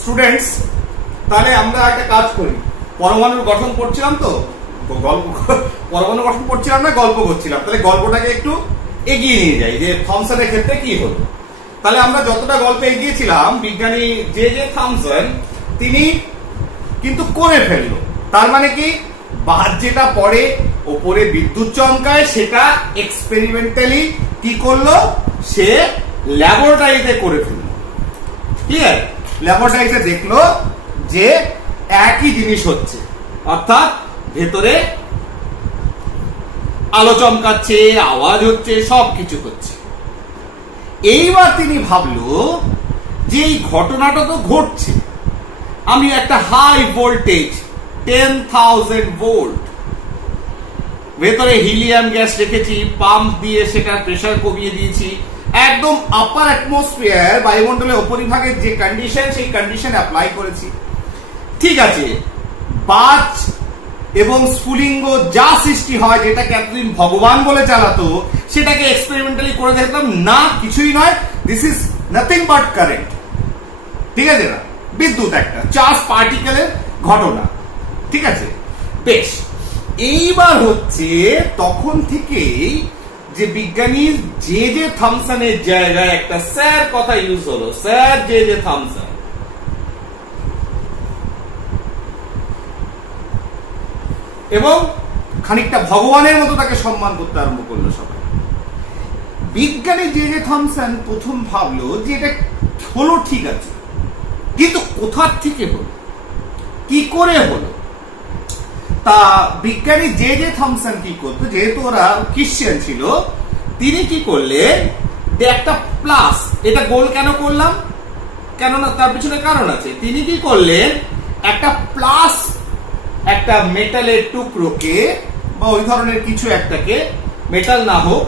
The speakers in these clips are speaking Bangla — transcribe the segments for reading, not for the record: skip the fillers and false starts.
স্টুডেন্টস, তাহলে আমরা একটা কাজ করি, পরমাণুর গঠন পড়ছিলাম তো, পরমাণু গঠন পড়ছিলাম না, গল্প করছিলাম। তাহলে গল্পটাকে একটু এগিয়ে নিয়ে যাই যে থমসনের ক্ষেত্রে কি হলো। তাহলে আমরা যতটা গল্পে এগিয়েছিলাম, বিজ্ঞানী জে জে থমসন তিনি কিন্তু করে ফেললো। তার মানে কি, বাদ যেটা পড়ে ওপরে বিদ্যুৎ চমকায় সেটা এক্সপেরিমেন্টালি কি করলো, সে ল্যাবরেটরিতে করে ফেললো। ক্লিয়ার? ল্যাবরেটরিতে দেখলো যে একই জিনিস হচ্ছে, অর্থাৎ ভেতরে আলো চমকাচ্ছে, আওয়াজ হচ্ছে, সবকিছু হচ্ছে। এইবার তিনি ভাবলো যে এই ঘটনাটা তো ঘটছে, আমি একটা হাই ভোল্টেজ 10,000 ভোল্ট ভেতরে হিলিয়াম গ্যাস রেখেছি, পাম্প দিয়ে সেটা প্রেসার কমিয়ে দিয়েছি, একদম আপার অ্যাটমসফিয়ার বায়ুমণ্ডলের উপরিভাগের যে কন্ডিশন, সেই কন্ডিশন অ্যাপ্লাই করেছি। ঠিক আছে, বাজ এবং স্ফুলিঙ্গ যা সৃষ্টি হয়, যেটাকে এতদিন ভগবান বলে চালাতো, সেটাকে এক্সপেরিমেন্টালি করে দেখলাম, না কিছুই নয়, this is nothing but current. ঠিক আছে না, বিদ্যুৎ একটা চার্জ পার্টিকেলের ঘটনা। ঠিক আছে, বেশ। এইবার হচ্ছে তখন থেকেই যে বিজ্ঞানী জে জে থমসনের জায়গায় একটা স্যার কথা ইউজ হলো, স্যার জে জে থমসন। এবং খানিকটা ভগবানের মতো তাকে সম্মান করতে আরম্ভ করলো সবাই। বিজ্ঞানী জে জে থমসন প্রথম ভাবলো যে এটা হলো ঠিক আছে, কিন্তু কোথার থেকে হলো, কি করে হলো? তা বিজ্ঞানী জে জে থমসন কি করতো, যেহেতু ওরা খ্রিস্টান ছিল, তিনি কি করলেন, একটা প্লাস, এটা গোল কেন করলাম, কেননা তার পিছনে কারণ আছে। তিনি কি করলেন, একটা প্লাস, একটা মেটালের টুকরোকে বা ওই ধরনের কিছু একটাকে, মেটাল না হোক,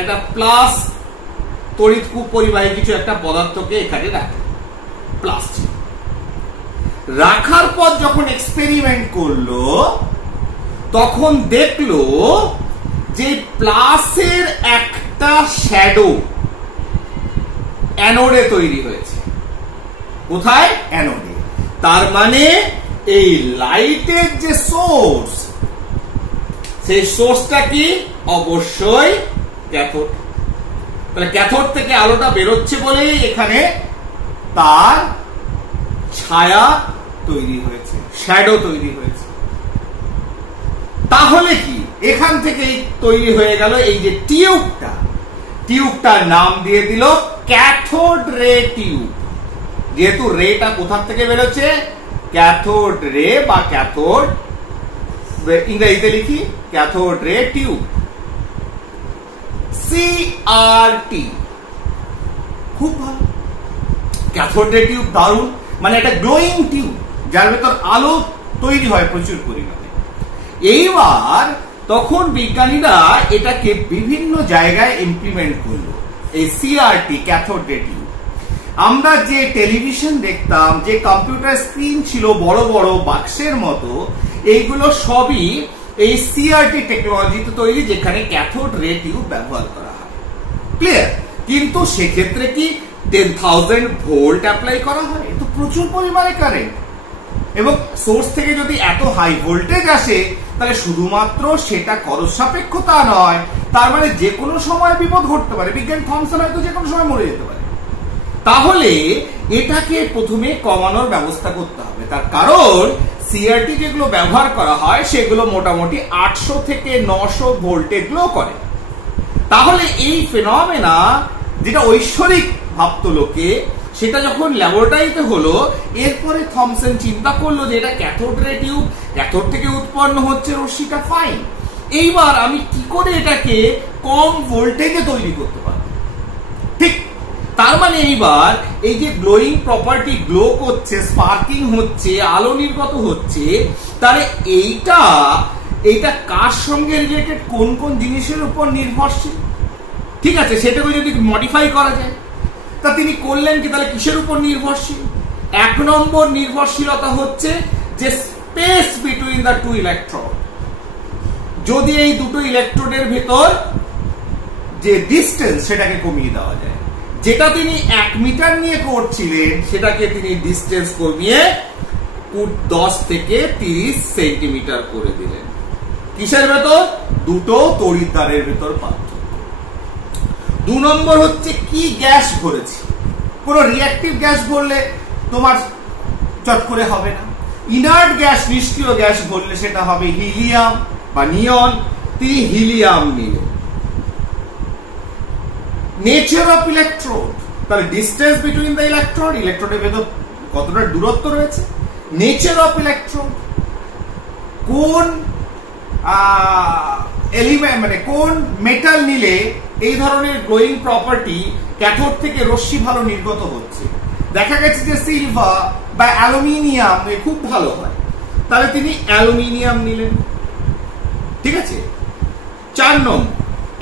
একটা প্লাস তড়িৎ পরিবাহী কিছু একটা পদার্থকে এখানে রাখে, প্লাস রাখার পর যখন এক্সপেরিমেন্ট করলো, তখন দেখলো যে প্লাসের একটা শ্যাডো অ্যানোডে তৈরি হয়েছে। কোথায়? অ্যানোডে। তার মানে এই লাইটের যে সোর্স, সেই সোর্সটা কি? অবশ্যই ক্যাথোড। তাহলে ক্যাথোড থেকে আলোটা বেরোচ্ছে বলেই এখানে তার ছায়া তৈরি হয়েছে, শ্যাডো তৈরি হয়েছে। তাহলে কি এখান থেকেই তৈরি হয়ে গেল এই যে টিউবটা, টিউবটার নাম দিয়ে দিল ক্যাথোড রে টিউব। যেহেতু রেটা কোথা থেকে বেরোচ্ছে, ক্যাথোড রে বা ক্যাথোড, ইংরেজিতে লিখি ক্যাথোড রে টিউব, CRT। খুব ভালো, ক্যাথোড রে টিউব দারুণ, মানে একটা গ্লোয়িং টিউব যার ভেতর আলো তৈরি হয় প্রচুর পরিমাণে। এইবার তখন বিজ্ঞানীরা এটাকে বিভিন্ন জায়গায় ইমপ্লিমেন্ট করলো, এই CRT ক্যাথোড রে টিউব। আমরা যে টেলিভিশন দেখতাম, যে কম্পিউটার স্ক্রিন ছিল বড় বড় বাক্সের মতো, এইগুলো সবই এই CRT টেকনোলজিতে তৈরি, যেখানে ক্যাথোড রে টিউব ব্যবহার করা হয়। ক্লিয়ার? কিন্তু সেক্ষেত্রে কি 10,000 ভোল্ট অ্যাপ্লাই করা হয়, তো প্রচুর পরিমাণে কারেন্ট, এবং সোর্স থেকে যদি এত হাই ভোল্টেজ আসে, তাহলে শুধুমাত্র সেটা খরচ সাপেক্ষ তা নয়, তার মানে যে কোনো সময় বিপদ ঘটতে পারে। বিজ্ঞানী থমসন হয়তো যে কোনো সময় মরে যেতে পারে। তাহলে এটাকে প্রথমে কমানোর ব্যবস্থা করতে হবে। তার কারণ CRT যেগুলো ব্যবহার করা হয়, সেগুলো মোটামুটি 800 থেকে 900 ভোল্টে গ্লো করে। তাহলে এই ফেনোমেনা যেটা ঐশ্বরিক ভাবতো লোকে, সেটা যখন ল্যাবরেটরিতে হলো, এরপরে থমসন চিন্তা করলো যে এটা ক্যাথোড রে টিউব, ক্যাথোড থেকে উৎপন্ন হচ্ছে রশ্মিটা, ফাইন। এইবার আমি কি করে এটাকে কম ভোল্টেজে তৈরি করতে পারবো? ঠিক, তার মানে এইবার এই যে গ্লোয়িং প্রপার্টি, গ্লো করছে, স্পার্কিং হচ্ছে, আলো নির্গত হচ্ছে, তাহলে এইটা কার সঙ্গে রিলেটেড, কোন কোন জিনিসের উপর নির্ভরশীল? ঠিক আছে, সেটাকে যদি মডিফাই করা যায়, তা তিনি করলেন কি? তাহলে কিসের উপর নির্ভরশীল? 1 নম্বর নির্ভরশীলতা হচ্ছে যে space between the two electron. যদি এই দুটো ইলেকট্রোডের ভেতর যে ডিস্টেন্স, সেটাকে কমিয়ে দেওয়া যায়, যেটা তিনি 1 মিটার নিয়ে করছিলেন সেটাকে তিনি ডিস্টেন্স কমিয়ে 10 থেকে 30 সেন্টিমিটার করে দিলেন। কিসের ভেতর? দুটো তড়িৎদ্বারের ভেতর পার্থক্য। 2 নম্বর হচ্ছে কি গ্যাস ভরেছি। কোন রিঅ্যাক্টিভ গ্যাস ভরলে তোমার চট করে হবে না। ইনার্ট গ্যাস, নিষ্ক্রিয় গ্যাস ভরলে সেটা হবে হিলিয়াম বা নিয়ন। তিনি হিলিয়াম নিলেন। নেচার অফ ইলেকট্রোড, তাহলে ডিস্টেন্স বিটুইন দ্য ইলেকট্রোড, ইলেকট্রোডের ভেতর কতটা দূরত্ব রয়েছে। নেচার অফ ইলেকট্রোড, কোন এলিমেন্ট মানে কোন মেটাল নিলে এই ধরনের গ্লোয়িং প্রপার্টি, ক্যাথোড থেকে রশ্মি ভালো নির্গত হচ্ছে। দেখা গেছে যে সিলভার বা অ্যালুমিনিয়াম খুব ভালো হয়, তাহলে তিনি অ্যালুমিনিয়াম নিলেন। ঠিক আছে। 4 নম্বর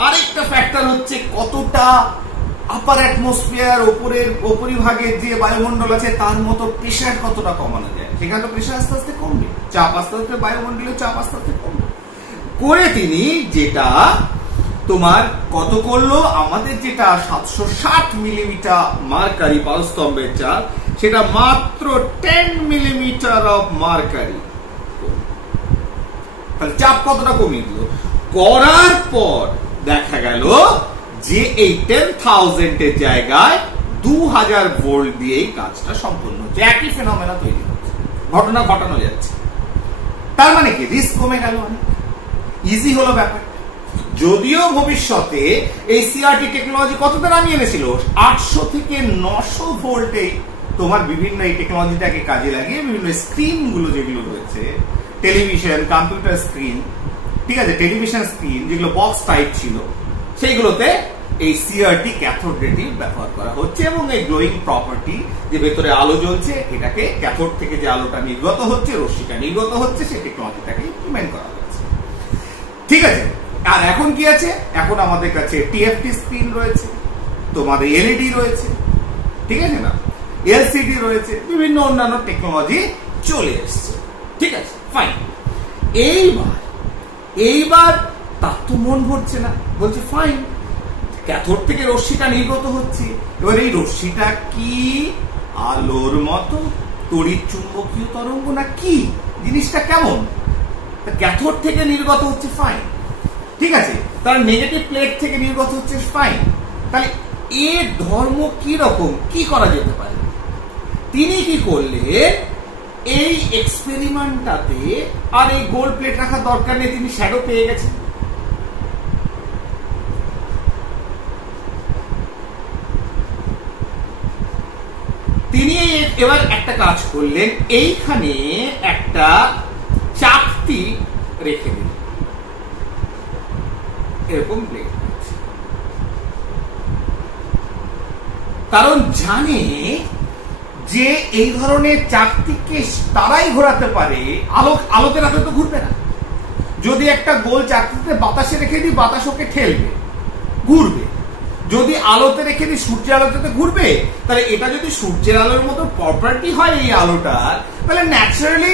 আরেকটা ফ্যাক্টর হচ্ছে কতটা আপার অ্যাটমসফিয়ার, উপরিভাগের যে বায়ুমণ্ডল আছে তার মতো প্রেসার কতটা কমানো যায়। সেখানে তো প্রেসার আস্তে আস্তে কমবে, চাপ আস্তে আস্তে, বায়ুমণ্ডলের চাপ আস্তে আস্তে কমবে করে তিনি যেটা তোমার কত করলো, আমাদের যেটা 760 মিলিমিটার মার্কারি পারস্তম্ভের চাপ, সেটা মাত্র 10 মিলিমিটার অফ মার্কারি। তাহলে চাপ কতটা কমিয়ে দিল। করার পর দেখা গেল যে এই 10,000 এর জায়গায় 2000 ভোল্ট দিয়েই কাজটা সম্পূর্ণ হচ্ছে। একই ফেনোমেনা তৈরি হচ্ছে, ঘটনা ঘটানো যাচ্ছে। তার মানে কি রিস্ক কমে গেল, ইজি হলো ব্যাপার। যদিও ভবিষ্যতে এই সিআরটি টেকনোলজি কতটা নামিয়ে এনেছিল, 800 থেকে 900 ভোল্টে তোমার বিভিন্ন এই টেকনোলজিটাকে কাজে লাগিয়ে বিভিন্ন স্ক্রিন গুলো যেগুলো রয়েছে, টেলিভিশন, কম্পিউটার স্ক্রিন, ঠিক আছে, টেলিভিশন স্ক্রিন যেগুলো বক্স টাইপ ছিল, সেইগুলোতে এই সিআরটি ক্যাথোড রে টিউব ব্যবহার করা হচ্ছে। এবং এই গ্লোয়িং প্রপার্টি, যে ভেতরে আলো জ্বলছে, এটাকে ক্যাথোড থেকে যে আলোটা নির্গত হচ্ছে, রশ্মিটা নির্গত হচ্ছে, সেই টেকনোলজিটাকে ইমপ্লিমেন্ট করা হচ্ছে। ঠিক আছে। আর এখন কি আছে, এখন আমাদের কাছে টিএফটি স্ক্রিন রয়েছে, তোমাদের এলইডি রয়েছে, ঠিক আছে না, এলসিডি রয়েছে, বিভিন্ন অন্যান্য টেকনোলজি চলে এসছে। ঠিক আছে, ফাইন। এইবার তার তো মন ভরছে না, বলছে ফাইন, ক্যাথোড থেকে রশ্মিটা নির্গত হচ্ছে, এবার এই রশ্মিটা কি আলোর মতো তড়িৎ চুম্বকীয় তরঙ্গ না কি, জিনিসটা কেমন? ক্যাথোড থেকে নির্গত হচ্ছে, ফাইন, ঠিক আছে, তার নেগেটিভ প্লেট থেকে নির্গত হচ্ছে, ফাইন। তাহলে এর ধর্ম কি রকম, কি করা যেতে পারে? তিনি কি করলেন, এই এক্সপেরিমেন্টটাতে আর এই গোল্ড প্লেট রাখার দরকার নেই, তিনি শ্যাডো পেয়ে গেছেন। তিনি এবার একটা কাজ করলেন, এইখানে একটা চাকতি রেখে দিলেন, এরকম প্লেট, কারণ জানে যে এই ধরনের চাকতিকে তারাই ঘোরাতে পারে, আলোতে রাখলে তো ঘুরবে না। যদি একটা গোল চাকতিতে বাতাসে রেখে দিই, বাতাস ওকে ঠেলবে, ঘুরবে। যদি আলোতে রেখে দিই, সূর্যের আলোতে ঘুরবে। তাহলে এটা যদি সূর্যের আলোর মতো প্রপার্টি হয় এই আলোটার, তাহলে ন্যাচারালি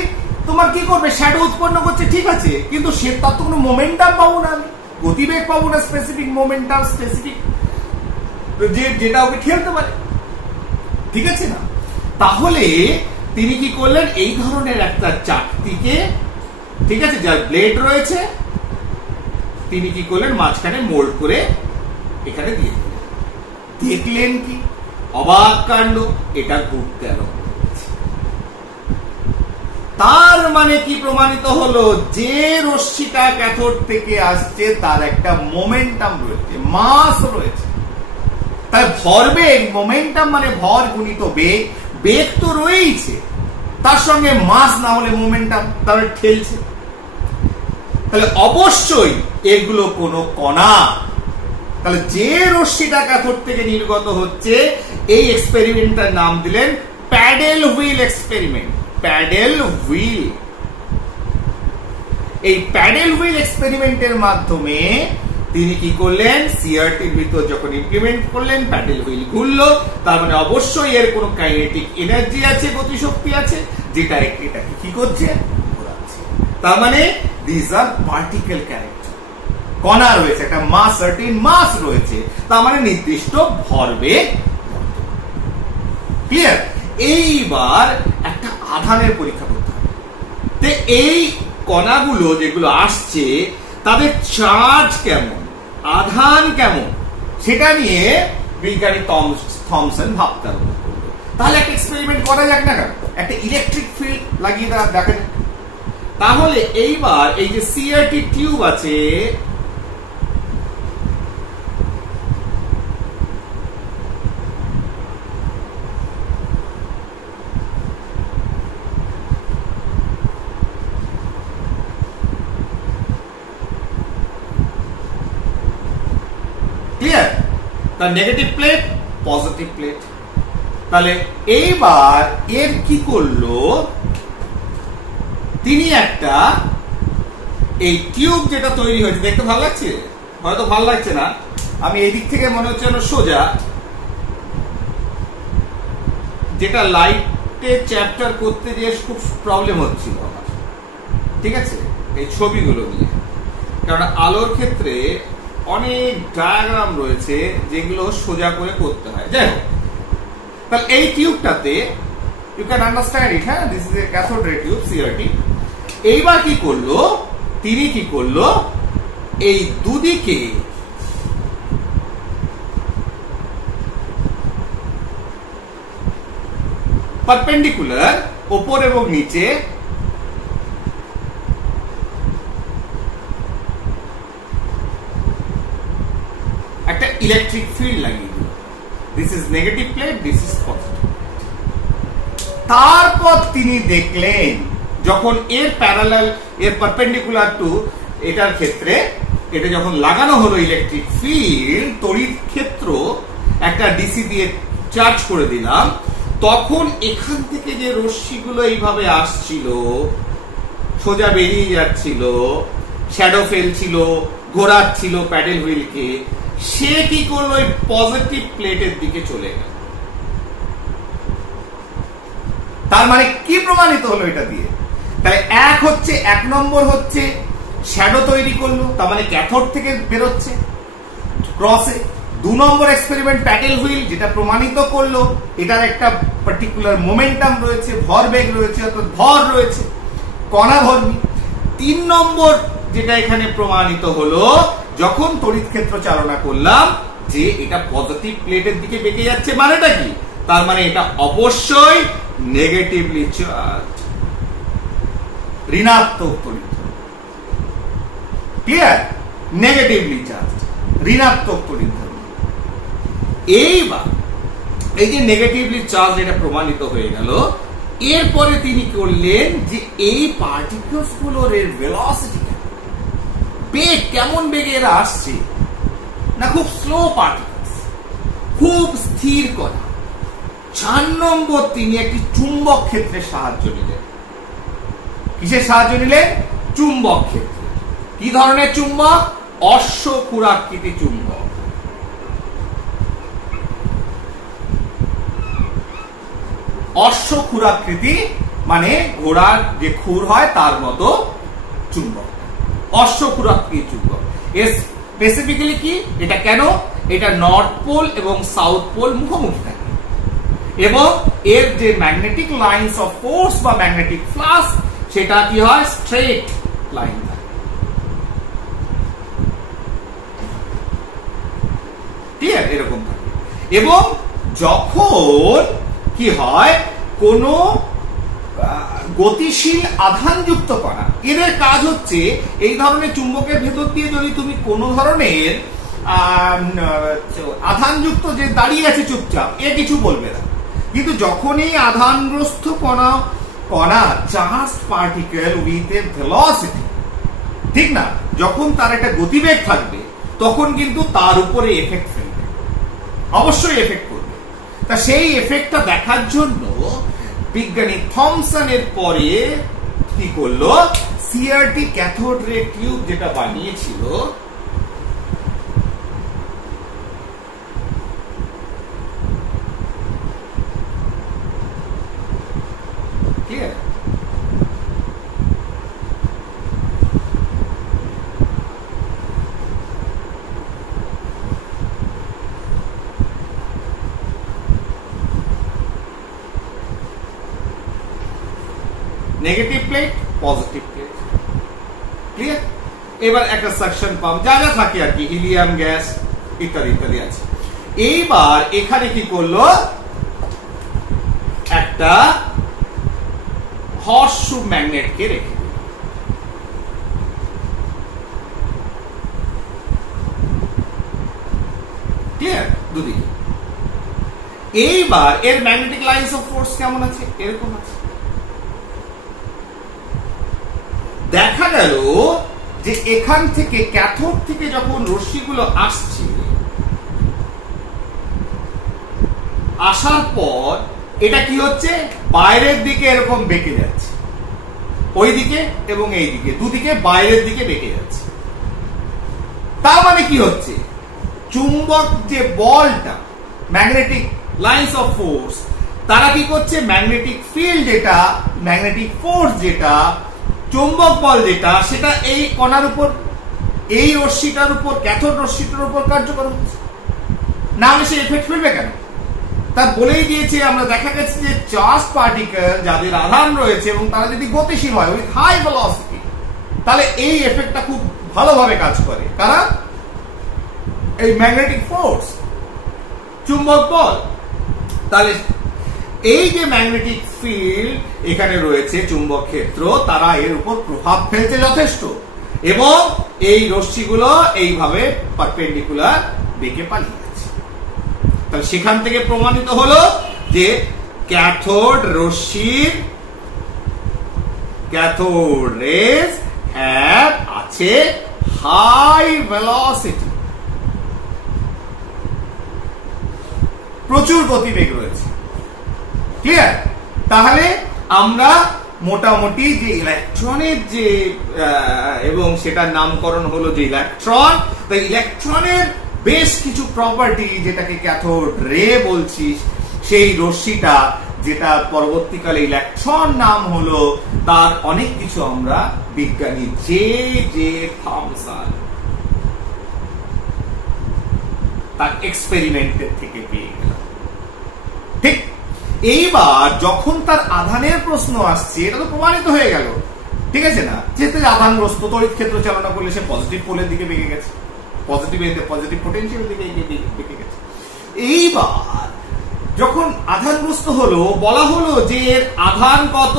তোমার কি করবে, শ্যাডো উৎপন্ন করছে, ঠিক আছে, কিন্তু সে তার তো কোনো মোমেন্টাম পাবো না, আমি গতিবেগ পাবো না, স্পেসিফিক মোমেন্টাম, স্পেসিফিক যেটা ওকে ঠেলতে পারে, ঠিক আছে না। তাহলে তিনি কি করলেন, এই ধরনের একটা চাকতিকে, ঠিক আছে, যার ব্লেড রয়েছে, তিনি কি করলেন, মাঝখানে মোল্ড করে এখানে দিয়ে দিলেন। দেখলেন কি অবাক কাণ্ড, এটা ঘুরতে আরম্ভ করেছে। তার মানে কি প্রমাণিত হলো, যে রশ্মিটা ক্যাথোড থেকে আসছে তার একটা মোমেন্টাম রয়েছে, মাস রয়েছে। তাই ভরবেগ, মোমেন্টাম মানে ভর গুণিত বেগ, বেগ তো রয়েছে, তার সঙ্গে মাস না হলে মোমেন্টাম, তাহলে ঠেলছে। তাহলে অবশ্যই এগুলো কোনো কণা। তাহলে যে রশ্মিটা ক্যাথোড থেকে নির্গত হচ্ছে, এই এক্সপেরিমেন্টটার নাম দিলেন pedal wheel experiment. Pedal wheel, এই প্যাডেল হুইল এক্সপেরিমেন্টের মাধ্যমে তিনি কি করলেন, সিআরটির ভিতর যখন ইমপ্লিমেন্ট করলেন, প্যাডেল হুইল ঘুরলো, তার মানে অবশ্যই এর কোনো কাইনেটিক এনার্জি আছে, গতিশক্তি আছে, যেটা এটাকে কি করছে, ঘোরাচ্ছে। তার মানে দিস আর পার্টিকেল ক্যারেক্টার, কণা রয়েছে, একটা মাস, সার্টেন মাস রয়েছে, তার মানে নির্দিষ্ট ভরবেগ ক্লিয়ার? এইবার একটা আধানের পরীক্ষা করতে হবে। তো এই কণাগুলো যেগুলো আসছে তাদের চার্জ কেমন, আধান কেমন, সেটা নিয়ে বিজ্ঞানী থমসন ভাবতে আরম্ভ করলো। তাহলে একটা এক্সপেরিমেন্ট করা যাক না কেন, একটা ইলেকট্রিক ফিল্ড লাগিয়ে দেখা যাক। তাহলে এইবার এই যে সিআরটি টিউব আছে, ক্লিয়ার? তার নেগেটিভ প্লেট, পজিটিভ প্লেট। তাহলে এইবার এর কি করলো, তিনি একটা এই টিউব যেটা তৈরি হয়েছে, দেখতে ভালো লাগছে, হয়তো ভালো লাগছে না, আমি এই দিক থেকে মনে হচ্ছে সোজা, যেটা লাইটে চ্যাপ্টার করতে গিয়ে খুব প্রবলেম হচ্ছিল আমার, ঠিক আছে, এই ছবিগুলো নিয়ে। কারণ আলোর ক্ষেত্রে অনেক ডায়াগ্রাম রয়েছে যেগুলো সোজা করে করতে হয়। যাই হোক, তাহলে এই টিউবটাতে ইউ ক্যান আন্ডারস্ট্যান্ড ইট, হ্যাঁ, this is a cathode ray tube, CRT. এইবার কি করলো, তিনি কি করলো, এই দুদিকে পারপেন্ডিকুলার, ওপর এবং নিচে একটা ইলেকট্রিক ফিল্ড লাগিয়ে দিল। This is negative plate, this is positive. তারপর তিনি দেখলেন যখন এর প্যারালাল, এর পারপেন্ডিকুলার টু এটার ক্ষেত্রে এটা যখন লাগানো হলো ইলেকট্রিক ফিল্ড, তড়িৎ ক্ষেত্র একটা ডিসি দিয়ে চার্জ করে দিলাম, তখন এখান থেকে যে রশ্মিগুলো এইভাবে আসছিল, সোজা বেরিয়ে যাচ্ছিল, শ্যাডো ফেলছিল, ঘোরাচ্ছিল প্যাডেল হুইলকে, সে কি করলো, ওই পজিটিভ প্লেটের দিকে চলে গেল। তার মানে কি প্রমাণিত হলো এটা দিয়ে? তাই এক নম্বর হচ্ছে শ্যাডো তৈরি করলো, তার মানে ক্যাথোড থেকে বেরোচ্ছে ক্রসে। 2 নম্বর এক্সপেরিমেন্ট প্যাডেল হুইল, যেটা প্রমাণিত করলো এটার একটা পার্টিকুলার মোমেন্টাম রয়েছে, ভরবেগ রয়েছে, অর্থাৎ ভর রয়েছে, কণা ধর্মী। 3 নম্বর যেটা এখানে প্রমাণিত হলো, যখন তড়িৎ ক্ষেত্র চালনা করলাম যে এটা পজিটিভ প্লেটের দিকে বেঁকে যাচ্ছে, মানেটা কি? তার মানে এটা অবশ্যই নেগেটিভলি চার্জ, ঋণাত্মক তড়িৎ। ক্লিয়ার? নেগেটিভলি চার্জ, ঋণাত্মক তড়িৎ। এইবার এই যে নেগেটিভলি চার্জ এটা প্রমাণিত হয়ে গেল, এরপরে তিনি করলেন যে এই পার্টিকেলস গুলোর এর ভেলোসিটি, বেগ, কেমন বেগে এরা আসছে না, খুব স্লো পার্টিকেলস, খুব স্থির করা। 4 নম্বর তিনি একটি চুম্বক ক্ষেত্রের সাহায্য নিলেন। কিসের সাহায্য নিলেন? চুম্বক ক্ষেত্রে। কি ধরনের চুম্বক? অশ্বক্ষুরাকৃতি চুম্বক। অশ্বক্ষুরাকৃতি মানে ঘোড়ার যে খুর হয় তার মতো চুম্বক, অশ্বক্ষুরাকৃতি চুম্বক। স্পেসিফিক্যালি কি এটা, কেন এটা নর্থ পোল এবং সাউথ পোল মুখোমুখি থাকে, এবং এর যে ম্যাগনেটিক লাইনস অফ ফোর্স বা ম্যাগনেটিক ফ্লাক্স সেটা কি হয়, স্ট্রেট লাইন থাকে। ক্লিয়ার? এরকম থাকে। এবং যখন কি হয়, কোন গতিশীল আধানযুক্ত কণা, এদের কাজ হচ্ছে এই ধরনের চুম্বকের ভেতর দিয়ে যদি তুমি কোন ধরনের আধানযুক্ত যে দাঁড়িয়ে আছে চুপচাপ, এ কিছু বলবে না, কিন্তু যখনই আধানগ্রস্ত কণা charged particle with a velocity, ঠিক না, যখন তার একটা গতিবেগ থাকবে তখন কিন্তু তার উপরে এফেক্ট ফেলবে, অবশ্যই এফেক্ট করবে। তা সেই এফেক্টটা দেখার জন্য বিজ্ঞানী থমসনের পরে কি করলো, সিআরটি ক্যাথোড রে টিউব যেটা বানিয়েছিল, clear? Negative plate, positive plate. Clear? এবার একটা সাকশন পাম্প, যা যা থাকে আর কি, হিলিয়াম গ্যাস ইত্যাদি ইত্যাদি আছে। এইবার এখানে কি করলো, একটা হর্সশু ম্যাগনেটকে রেখে, ক্লিয়ার, দুদিকে। এইবার এর ম্যাগনেটিক লাইন্স অফ ফোর্স কেমন আছে, এরকম আছে। দেখা গেল যে এখান থেকে ক্যাথোড থেকে যখন রশ্মিগুলো আসছে, আসার পর এটা কি হচ্ছে, বাইরের দিকে এরকম বেঁকে যাচ্ছে, ওই দিকে এবং এই দিকে, দুদিকে বাইরের দিকে বেঁকে যাচ্ছে। তার মানে কি হচ্ছে, চুম্বক যে বলটা, ম্যাগনেটিক লাইন্স অফ ফোর্স, তারা কি করছে, ম্যাগনেটিক ফিল্ড যেটা, ম্যাগনেটিক ফোর্স যেটা, চুম্বক বল যেটা, সেটা এই কণার উপর, এই রশ্মিটার উপর, ক্যাথোড রশ্মিটার উপর কার্যকর হচ্ছে। না হলে সে এফেক্ট ফেলবে কেন? তা বলেই দিয়েছে, আমরা দেখা গেছে যে চার্জ পার্টিকেল যাদের আধান রয়েছে এবং তারা যদি গতিশীল হয় উইথ হাই ভেলোসিটি, তাহলে এই এফেক্টটা খুব ভালোভাবে কাজ করে। কারণ এই ম্যাগনেটিক ফোর্স, চুম্বক বল, তাহলে এই যে ম্যাগনেটিক ফিল্ড এখানে রয়েছে, চুম্বক ক্ষেত্র, তারা এর উপর প্রভাব ফেলছে যথেষ্ট, এবং এই রশ্মিগুলো এইভাবে পারপেন্ডিকুলার বেঁকে পালিয়ে যাচ্ছে। তাহলে সেখান থেকে প্রমাণিত হলো যে ক্যাথোড রশ্মির, ক্যাথোড রেজ হ্যাভ আছে হাই ভেলোসিটি, প্রচুর গতিবেগ রয়েছে। ক্লিয়ার? তাহলে আমরা মোটামুটি যে ইলেকট্রনের যে, এবং সেটার নামকরণ হলো যে ইলেকট্রন, তো ইলেকট্রনের বেশ কিছু প্রপার্টি, যেটাকে ক্যাথোড রে বলছি, সেই রশ্মিটা যেটা পরবর্তীকালে ইলেকট্রন নাম হলো, তার অনেক কিছু আমরা বিজ্ঞানী জে জে থমসন তার এক্সপেরিমেন্টের থেকে পেয়ে গেলাম। ঠিক এইবার যখন তার আধানের প্রশ্ন আসছে, এটা তো প্রমাণিত হয়ে গেল, ঠিক আছে না, যেহেতু আধানগ্রস্ত, তড়িৎ ক্ষেত্র চালনা করলে সে পজিটিভ পোলের দিকে বেঁকে গেছে, পজিটিভ পোটেনশিয়াল দিকে বেঁকে গেছে। এইবার যখন আধানগ্রস্ত হলো, বলা হলো যে এর আধান কত,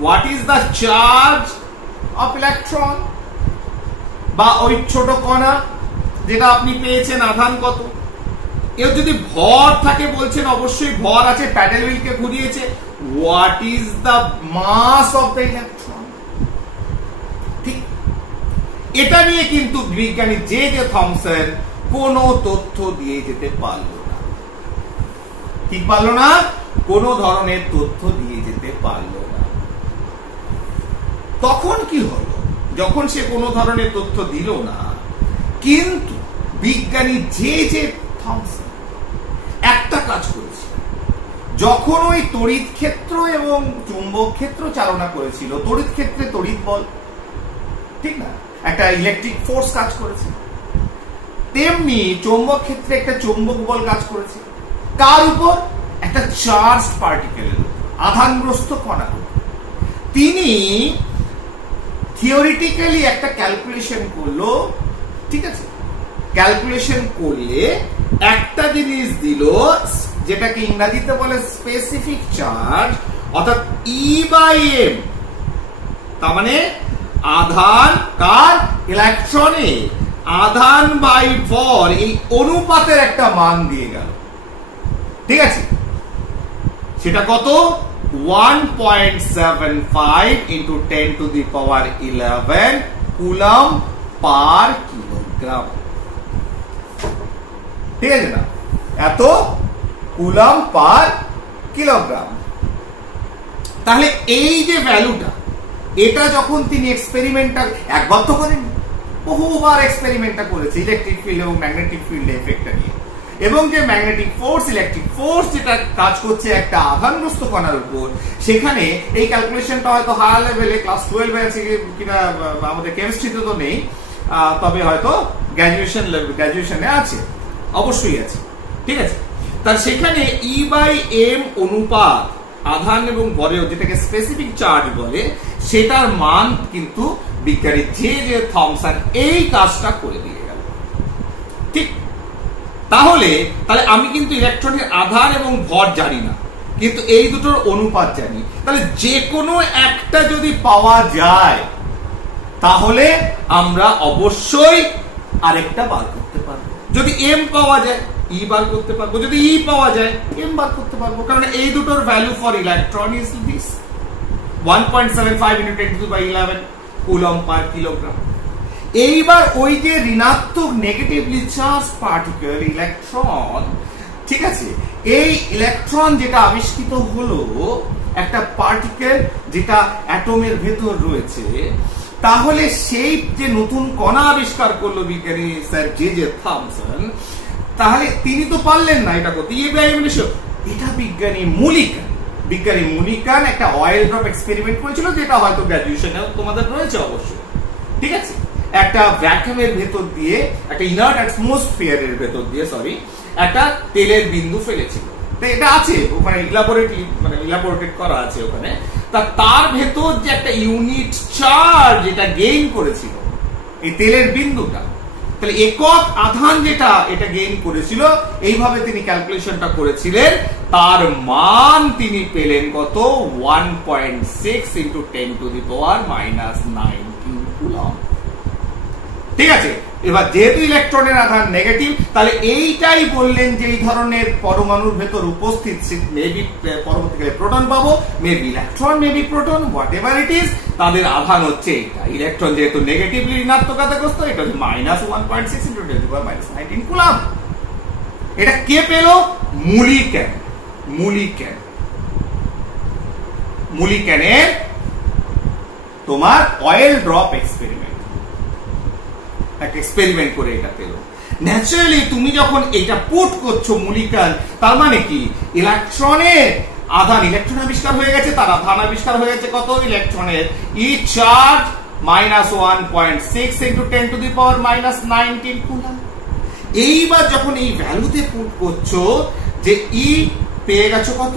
what is the charge of electron, বা ওই ছোট কণা যেটা আপনি পেয়েছেন, আধান কত। এর যদি ভর থাকে, বলছেন অবশ্যই ভর আছে, প্যাডেল হুইলকে ঘুরিয়েছে, what is the mass of the electron. ঠিক, এটা নিয়ে কিন্তু বিজ্ঞানী জে জে থমসন কোনো তথ্য দিয়ে যেতে পারলো না। ঠিক পারলো না, কোন ধরনের তথ্য দিয়ে যেতে পারলো না। তখন কি হলো, যখন সে কোনো ধরনের তথ্য দিল না, কিন্তু বিজ্ঞানী জে জে থমসন একটা কাজ করেছিল, যখন ওই তড়িৎ ক্ষেত্র এবং চুম্বক ক্ষেত্র চালনা করেছিল, তড়িৎ ক্ষেত্রে তড়িৎ বল, ঠিক না, একটা ইলেকট্রিক ফোর্স কাজ করেছে, তেমনি চৌম্বক ক্ষেত্রে একটা চৌম্বক বল কাজ করেছে। কার উপর? একটা চার্জ পার্টিকেলের উপর, আধানগ্রস্ত কণা। তিনি থিওরিটিক্যালি একটা ক্যালকুলেশন করলো, ঠিক আছে, ক্যালকুলেশন করলে একটা জিনিস দিল, যেটাকে ইংরেজিতে বলে স্পেসিফিক চার্জ, অর্থাৎ E/m, তার মানে আধান কার, ইলেকট্রনে, আধান বাই ভর, এই অনুপাতের একটা মান দিয়ে গেল। ঠিক আছে, সেটা কত, 1.75 into 10 to the power 11 coulomb per kilogram. ঠিক আছে না, এত কুলম পার কিলোগ্রাম। তাহলে এই যে ভ্যালুটা, এটা যখন তিনি এক্সপেরিমেন্টটা একবার তো করেন, বহুবার এক্সপেরিমেন্টটা করেছে ইলেকট্রিক ফিল্ড এবং ম্যাগনেটিক ফিল্ডে এফেক্টটা নিয়ে, এবং যে ম্যাগনেটিক ফোর্স, ইলেকট্রিক ফোর্স যেটা কাজ করছে একটা আধানগ্রস্ত কণার উপর, সেখানে এই ক্যালকুলেশনটা হয়তো হায়ার লেভেলে ক্লাস 12 আছে কিনা আমাদের কেমিস্ট্রিতে তো নেই, তবে হয়তো গ্র্যাজুয়েশনে আছে, অবশ্যই আছে। ঠিক আছে, তার সেখানে E/m অনুপাত আধান এবং ভরেও যেটাকে স্পেসিফিক চার্জ বলে, সেটার মান কিন্তু বিজ্ঞানী জে জে থমসন এই কাজটা করে দিয়ে গেল। ঠিক, তাহলে আমি কিন্তু ইলেকট্রনের আধান এবং ভর জানি না, কিন্তু এই দুটোর অনুপাত জানি। তাহলে যে কোনো একটা যদি পাওয়া যায় তাহলে আমরা অবশ্যই আরেকটা বার করতে পারবো। যদি এম পাওয়া যায় ই বার করতে পারবো, যদি ই পাওয়া যায় এম বার করতে পারবো, কারণ এই দুটোর value for electron is this 1.75 × 10⁻11 coulomb per kilogram. এইবার ওই যে ঋণাত্মক নেগেটিভলি চার্জ পার্টিকেল ইলেকট্রন, ঠিক আছে, এই ইলেকট্রন যেটা আবিষ্কৃত হলো, একটা পার্টিকেল যেটা অ্যাটমের ভেতর রয়েছে, তাহলে সেই যে নতুন কণা আবিষ্কার করলো বিজ্ঞানী স্যার জে জে থমসন, তাহলে তিনি তো পারলেন না এটা করতে, এটা বিজ্ঞানী মুলিকান একটা অয়েল ড্রপ এক্সপেরিমেন্ট করেছিল, যেটা হয়তো গ্র্যাজুয়েশনে তোমাদের রয়েছে অবশ্যই। ঠিক আছে, একটা ভ্যাকুয়ামের ভেতর দিয়ে, একটা ইনার্ট অ্যাটমসফিয়ারের ভেতর দিয়ে একটা তেলের বিন্দু ফেলেছিল। তো এটা আছে ওখানে, ইলাবোরেটেড করা আছে ওখানে। তার ভেতর যে একটা ইউনিট চার্জ যেটা গেইন করেছিল এই তেলের বিন্দুটা, তাহলে একক আধান যেটা এটা গেইন করেছিল, এইভাবে তিনি ক্যালকুলেশনটা করেছিলেন, তার মান তিনি পেলেন কত 1.6 × 10⁻⁻19 কুলম্ব। ঠিক আছে, এবার যেহেতু ইলেকট্রনের আধান নেগেটিভ, তাহলে এইটাই বললেন যে এই ধরনের পরমাণুর ভেতর উপস্থিত মেবি পরবর্তীকালে প্রোটন পাবো, maybe electron, maybe proton, what ever it is, তাদের আধান হচ্ছে এটা। ইলেকট্রন যেহেতু নেগেটিভলি ঋণাত্মকতাগ্রস্ত, এটা হচ্ছে -1.6 × 10⁻⁻19 কুলম্ব। এটা কে পেল? মুলিক্যানের তোমার অয়েল ড্রপ এক্সপেরিমেন্ট করে এটা পেল। ন্যাচারালি তুমি যখন এটা পুট করছো মুলিক্যান, তার মানে কি ইলেকট্রনের আধান, ইলেকট্রন আবিষ্কার হয়ে গেছে, তার আধান আবিষ্কার হয়ে গেছে কত ইলেকট্রনের, ই চার্জ -1.6 × 10⁻⁻19 কুলম্ব। এইবার যখন এই ভ্যালুতে পুট করছো যে ই পেয়ে গেছো কত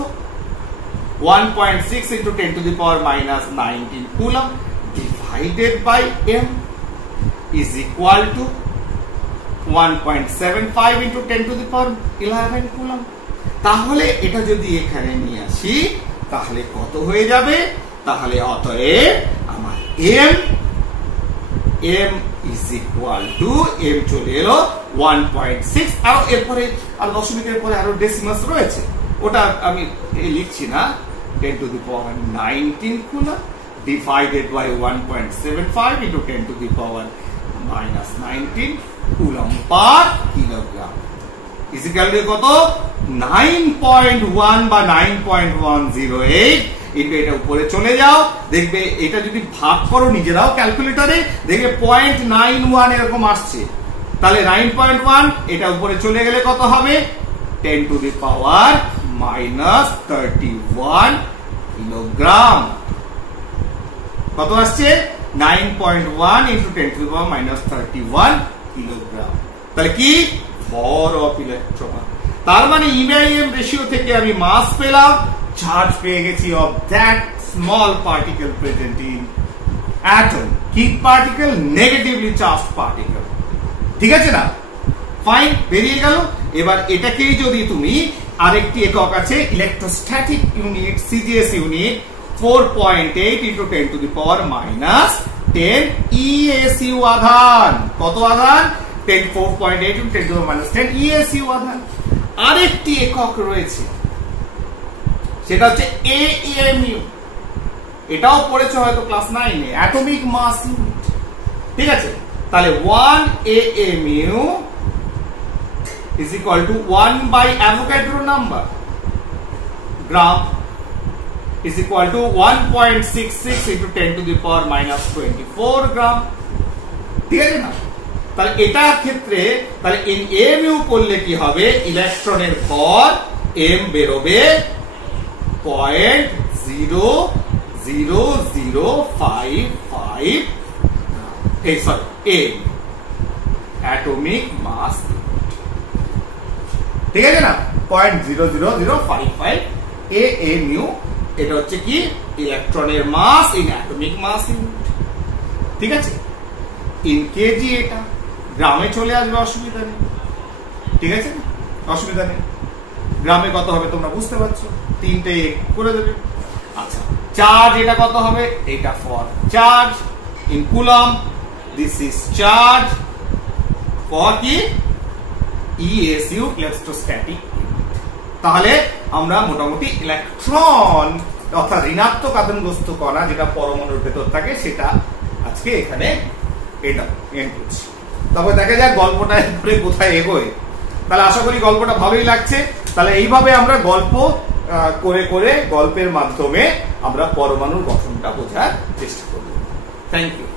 1.6 × 10⁻⁻19 coulomb divided by m is equal to 1.75 × 10⁻11 coulomb. তাহলে এটা যদি এখানে নিয়ে আসি তাহলে কত হয়ে যাবে? তাহলে অতএব আমার m is equal to m চলে এলো 1.6, আর এরপরে আর দশমিকের পরে আরো ডেসিমাস রয়েছে, ওটা আমি লিখছি না, 10⁻19 coulomb divided by 1.75 × 10⁻⁻19 coulomb per kilogram is equal to কত 9.1 বা 9.108 ইনটু এটা উপরে চলে যাও, দেখবে এটা যদি ভাগ করো নিজেরাও ক্যালকুলেটরে, দেখবে 0.91 এরকম আসছে। তাহলে 9.1 এটা উপরে চলে গেলে কত হবে 10⁻⁻31 কিলোগ্রাম। কত আসছে 9.1 × 10⁻⁻31 কিলোগ্রাম। তাহলে কি ভর অফ ইলেকট্রন, তার মানে E/M রেশিও থেকে আমি মাস পেলাম, চার্জ পেয়ে গেছি of that small particle present in atom. কি পার্টিকেল? Negatively charged particle. ঠিক আছে না? ফাইন, বেরিয়ে গেল। এবার এটাকেই যদি তুমি আরেকটি একক আছে electrostatic unit, CGS unit 4.8 × 10⁻⁻10 ESU আধান। কত আধান? 4.8 × 10⁻⁻10 ESU আধান। আরেকটি একক রয়েছে, সেটা হচ্ছে AMU। এটাও পড়েছে হয়তো ক্লাস 9 এ, অ্যাটমিক মাস ইউনিট। ঠিক আছে, তাহলে 1 AMU is equal to 1 by Avogadro number gram is equal to 1.66 × 10⁻⁻24 গ্রাম। ঠিক আছে না? তাহলে এটার ক্ষেত্রে তাহলে এমইউ করলে কি হবে, ইলেকট্রনের ভর m বেরোবে 0.00055 m অ্যাটমিক মাস। ঠিক আছে না? 0.00055 AMU এটা হচ্ছে কি ইলেকট্রনের মাস ইন অ্যাটমিক মাস ইউনিট, ঠিক আছে। ইন কেজি এটা গ্রামে চলে আসবে, অসুবিধা নেই, ঠিক আছে, অসুবিধা নেই। গ্রামে কত হবে তোমরা বুঝতে পারছো, 3টে করে দেবে। আচ্ছা, চার্জ এটা কত হবে, এটা for charge in coulomb, this is charge for কি ইএসইউ ইলেকট্রোস্ট্যাটিক ইউনিট। তাহলে আমরা মোটামুটি ইলেকট্রন অর্থাৎ ঋণাত্মক আধানগ্রস্ত কণা যেটা পরমাণুর ভেতর থাকে সেটা আজকে এখানে এটা এন্ড করছি। তারপর দেখা যাক গল্পটা কোথায় এগোয়। তাহলে আশা করি গল্পটা ভালোই লাগছে। তাহলে এইভাবে আমরা গল্প করে করে গল্পের মাধ্যমে আমরা পরমাণুর গঠনটা বোঝার চেষ্টা করব। Thank you.